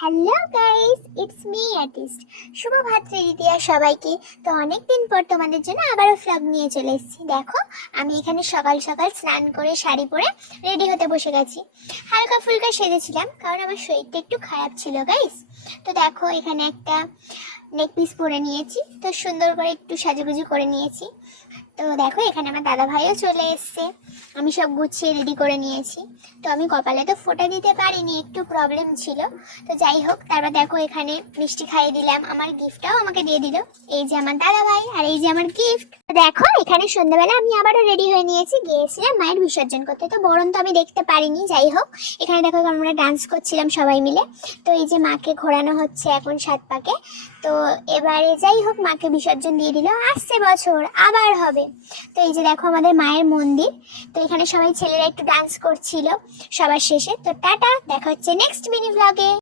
Hello guys, it's me artist. শুভ ভাতৃদ্বিতীয়া সবাইকে। তো অনেকদিন পর তোমাদের জন্য আবারও ভ্লগ নিয়ে চলে এসেছি। দেখো, আমি এখানে সকাল সকাল স্নান করে শাড়ি পরে রেডি হতে বসে গেছি। হালকা ফুলকা সেজেছিলাম কারণ আমার শরীরটা একটু খারাপ ছিল গাইস। তো দেখো, এখানে একটা নেক পিস পরে নিয়েছি, তো সুন্দর করে একটু সাজুগুজু করে নিয়েছি। তো দেখো, এখানে আমার দাদা ভাইও চলে এসছে। আমি সব গুছিয়ে রেডি করে নিয়েছি। তো আমি কপালে তো ফোঁটা দিতে পারিনি, একটু প্রবলেম ছিল। তো যাই হোক, তারপর দেখো এখানে মিষ্টি খাইয়ে দিলাম, আমার গিফটটাও আমাকে দিয়ে দিল। এই যে আমার দাদা ভাই, আর এই যে আমার গিফট। দেখো, এখানে সন্ধ্যাবেলা আমি আবারও রেডি হয়ে নিয়েছি, গিয়েছিলাম মায়ের বিসর্জন করতে। তো বরণ তো আমি দেখতে পারিনি। যাই হোক, এখানে দেখো আমরা ডান্স করছিলাম সবাই মিলে। তো এই যে মাকে ঘোরানো হচ্ছে এখন 7 পাকে। তো এবারে যাই হোক, মাকে বিসর্জন দিয়ে দিল। আসছে বছর আবার হবে। তো এই যে দেখো আমাদের মায়ের মন্দির। তো এখানে সবাই ছেলেরা একটু ডান্স করছিল সবার শেষে। তো টাটা, দেখা হচ্ছে নেক্সট মিনি ব্লগে।